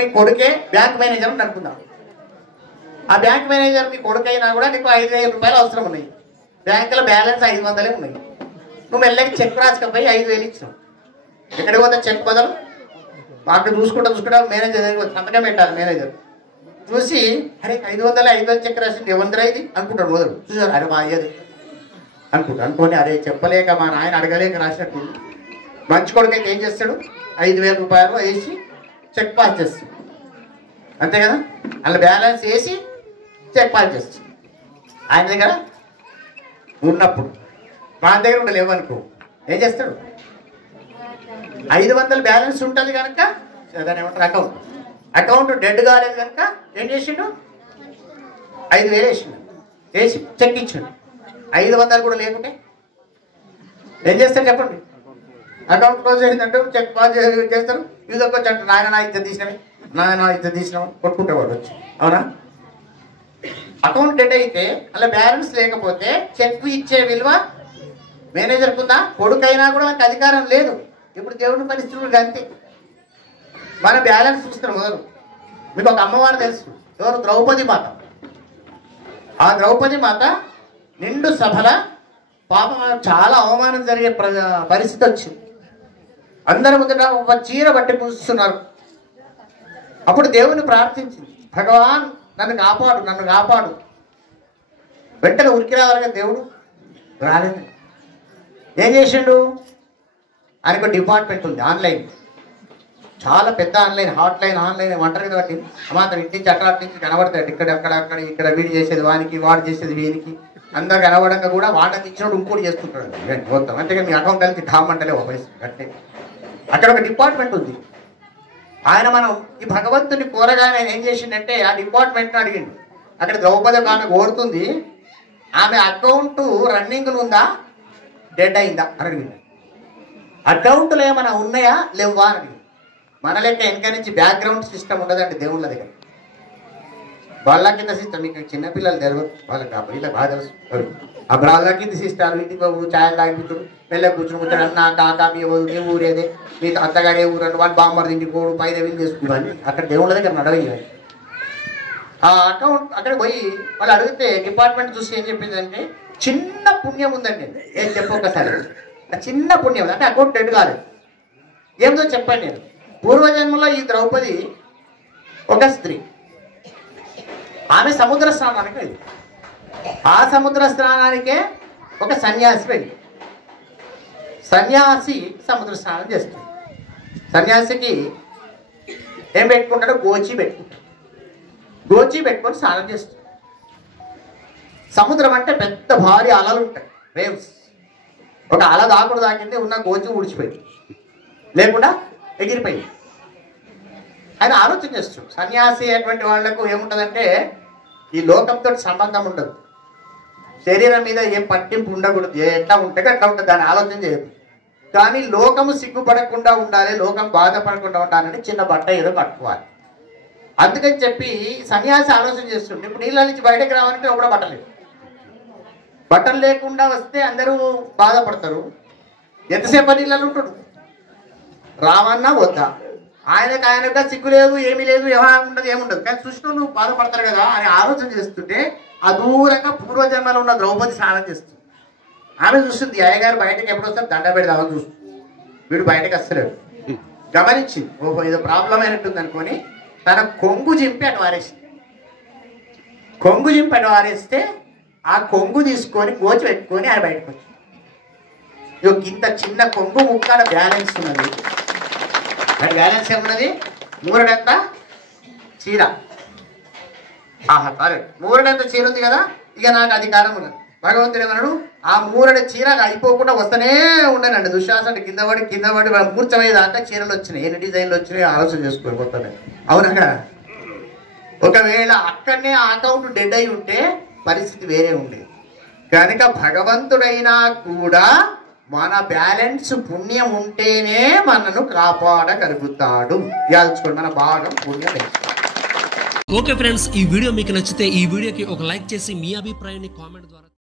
మీ కొడుకే bank manager అని అనుకుందాం. ఆ బ్యాంక్ మేనేజర్ మీ కొడుకైనా కూడా నీకు 5,000 రూపాయలు అవసరం ఉన్నాయి. బ్యాంకులో బ్యాలెన్స్ 500 ఉన్నాయి. నువ్వు మెల్లగా చెక్ రాసుకపోయి 5,000 ఇచ్చినావు. ఎక్కడికి పోతే చెక్ బదులు మాకు చూసుకుంటా మేనేజర్ సంతకం పెట్టాలి. మేనేజర్ చూసి అరే 500 చెక్ రాసింది ఎవరిదిరా ఇది అనుకుంటాడు. మొదలు చూసారు అరే మా అయ్యేది అనుకోని అరే చెప్పలేక మా నాయన అడగలేక రాసినట్టు మంచి కొడుకైతే ఏం చేస్తాడు 5,000 రూపాయలు వేసి చెక్ పాస్ చేస్తాడు. అంతే కదా, అలా బ్యాలెన్స్ వేసి చెక్ పాస్ చేస్తాడు. ఆయన దగ్గర ఉన్నప్పుడు మన దగ్గర కూడా లేవనుకో ఏం చేస్తాడు 500 బ్యాలెన్స్ ఉంటుంది కనుక దాని ఏమంటారు అకౌంట్ డెడ్ కాలేదు కనుక ఏం చేసిండు 5,000 వేసిండు. వేసి చెక్ ఇచ్చిండు. 500 కూడా లేకుంటే ఏం చేస్తారు చెప్పండి. అకౌంట్ క్లోజ్ చేసిందంటే చెక్ పాస్ చేస్తారు. యూజర్కి వచ్చి అంటే నాయన ఇద్దరు తీసినావు కొట్టుకుంటేవాడు వచ్చి. అవునా, అకౌంట్ డెడ్ అయితే అలా బ్యాలెన్స్ లేకపోతే చెక్ ఇచ్చే విలువ మేనేజర్కి ఉందా? కొడుకైనా కూడా మనకు అధికారం లేదు. ఇప్పుడు దేవుని పరిస్థితులు అంతే. మన బ్యాలెన్స్ చూస్తున్నాం. మొదలు మీకు ఒక అమ్మవారు తెలుసు, ఎవరు? ద్రౌపది మాత. ఆ ద్రౌపది మాత నిండు సభల పాపం చాలా అవమానం జరిగే పరిస్థితి వచ్చింది. అందరి ముందట ఒక చీర బట్టి పూస్తున్నారు. అప్పుడు దేవుని ప్రార్థించింది, భగవాన్ నన్ను కాపాడు. వెంటనే ఉరికి రావాలిగా దేవుడు రాలేదు. ఏం చేసిండు? ఆయనకు డిపార్ట్మెంట్ ఉంది ఆన్లైన్, చాలా పెద్ద ఆన్లైన్ అంటారు కాబట్టి మాత్రం ఇంటి నుంచి అక్కడ నుంచి కనబడతాడు. ఇక్కడ వీడు చేసేది వానికి, వాడు చేసేది వీనికి, అందరు కనబడంగా కూడా వాడికి ఇచ్చినప్పుడు ఇంకోటి చేస్తుంటాడు మొత్తం. అంతేగా మీ అకౌంట్ కలిసి ఢామంటలే వయసు కట్టే. అక్కడ ఒక డిపార్ట్మెంట్ ఉంది. ఆయన మనం ఈ భగవంతుని కోరగానే ఏం చేసిండంటే ఆ డిపార్ట్మెంట్ని అడిగిండు. అక్కడ ద్రౌపది ఆమె కోరుతుంది, ఆమె అకౌంట్ రన్నింగ్లు ఉందా డెడ్ అయిందా అని అడిగింది. అకౌంట్లు ఏమైనా ఉన్నాయా లేవా అని అడిగింది. మన లెక్క వెనక నుంచి బ్యాక్గ్రౌండ్ సిస్టమ్ ఉండదండి దేవుళ్ళ దగ్గర. వాళ్ళ కింద సిస్టమ్ మీకు చిన్నపిల్లలు తెలియదు, వాళ్ళకి ఇలా బాగా తెలుసు. అప్పుడు వాళ్ళ కింద సిస్టాలు ఇంటికి ఛాయలు తాగిపించుడు, వెళ్ళ కూర్చుని అన్న కాకా మీ ఊరేదే, మీ అత్తగారే ఊరు అంటే వాళ్ళు బామ్మర్ ఇంటికి పోడు, పైన వీళ్ళు చేసుకుంటారు. అక్కడ దేవుళ్ళ దగ్గర నడవేయాలి. ఆ అకౌంట్ అక్కడ పోయి వాళ్ళు అడిగితే డిపార్ట్మెంట్ చూసి ఏం చెప్పిందంటే చిన్న పుణ్యం ఉందండి. ఏం చెప్పొక్కసారి, చిన్న పుణ్యం అంటే అకౌంట్ డెడ్ కాలేదు. ఏందో చెప్పండి. నేను పూర్వజన్మలో ఈ ద్రౌపది ఒక స్త్రీ, ఆమె సముద్ర స్నానానికి వెళ్ళి, ఆ సముద్ర స్నానానికే ఒక సన్యాసి వెళ్ళి, సన్యాసి సముద్ర స్నానం చేస్తుంది. సన్యాసికి ఏం పెట్టుకుంటాడో గోచి పెట్టుకొని స్నానం చేస్తుంది. సముద్రం అంటే పెద్ద భారీ అలలు ఉంటాయి, వేవ్స్. ఒక అల దాకింది, ఉన్న గోచి ఊడిచిపోయింది, లేకుండా ఎగిరిపోయింది. ఆయన ఆలోచన చేస్తాడు. సన్యాసి అటువంటి వాళ్లకు ఏముంటుందంటే ఈ లోకంతో సంబంధం ఉండదు, శరీరం మీద ఏం పట్టింపు ఉండకూడదు, ఎట్లా ఉంటే అట్లా ఉంటుంది, దాన్ని ఆలోచన చేయదు. కానీ లోకము సిగ్గుపడకుండా ఉండాలి, లోకం బాధపడకుండా ఉండాలని చిన్న బట్ట ఏదో కట్టుకోవాలి. అందుకని చెప్పి సన్యాసి ఆలోచన చేస్తుంటే ఇప్పుడు నీళ్ళ నుంచి బయటకు రావాలంటే ఒకడ బట్టలు లేకుండా వస్తే అందరూ బాధపడతారు. ఎంతసేపు నీళ్ళలో ఉంటాడు, రావన్నా వద్దా, ఆయనగా సిగ్గు లేదు, ఏమీ లేదు, ఏముండదు. కానీ చూసిన నువ్వు బాధపడతారు కదా అని ఆలోచన చేస్తుంటే ఆ దూరంగా పూర్వజన్మలో ఉన్న ద్రౌపది స్నానం చేస్తుంది. ఆమె చూస్తుంది అయ్యగారు బయటకు ఎప్పుడు వస్తారు దండ పెడదామని చూస్తుంది. వీడు బయటకు వస్తలేడు. గమనించింది, ఓహో ఏదో ప్రాబ్లం అయినట్టుంది అనుకొని తన కొంగు చింపి అటు వారేస్తే ఆ కొంగు తీసుకొని గోచి పెట్టుకొని ఆయన బయటకు వచ్చి ఇంత చిన్న కొంగు ముక్కడ బ్యాలెన్స్ ఉన్నది. దాని బ్యాలెన్స్ ఏమున్నది? మూరడంత చీర. మూరడంత చీర ఉంది కదా, ఇక నాకు అధికారం ఉన్నది. భగవంతుడు ఏమన్నాడు, ఆ మూరడ చీర అయిపోకుండా వస్తూనే ఉండనండి. దుశ్శాసన కింద పడి మూర్చమయ్యేదాకా చీరలు వచ్చినాయి, ఎన్ని డిజైన్లు వచ్చినాయి ఆలోచన చేసుకోవాలి కొత్తగా. అవునగా ఒకవేళ అక్కడనే ఆ అకౌంట్ డెడ్ అయి ఉంటే పరిస్థితి వేరే ఉండేది. కనుక భగవంతుడైనా కూడా మన బ్యాలెన్స్ పుణ్యం ఉంటేనే మనను కాపాడగలుగుతాడు. యాల్చుకోండి, మన భాగం పుణ్యం. ఓకే ఫ్రెండ్స్, ఈ వీడియో మీకు నచ్చితే ఈ వీడియోకి ఒక లైక్ చేసి మీ అభిప్రాయాన్ని కామెంట్ ద్వారా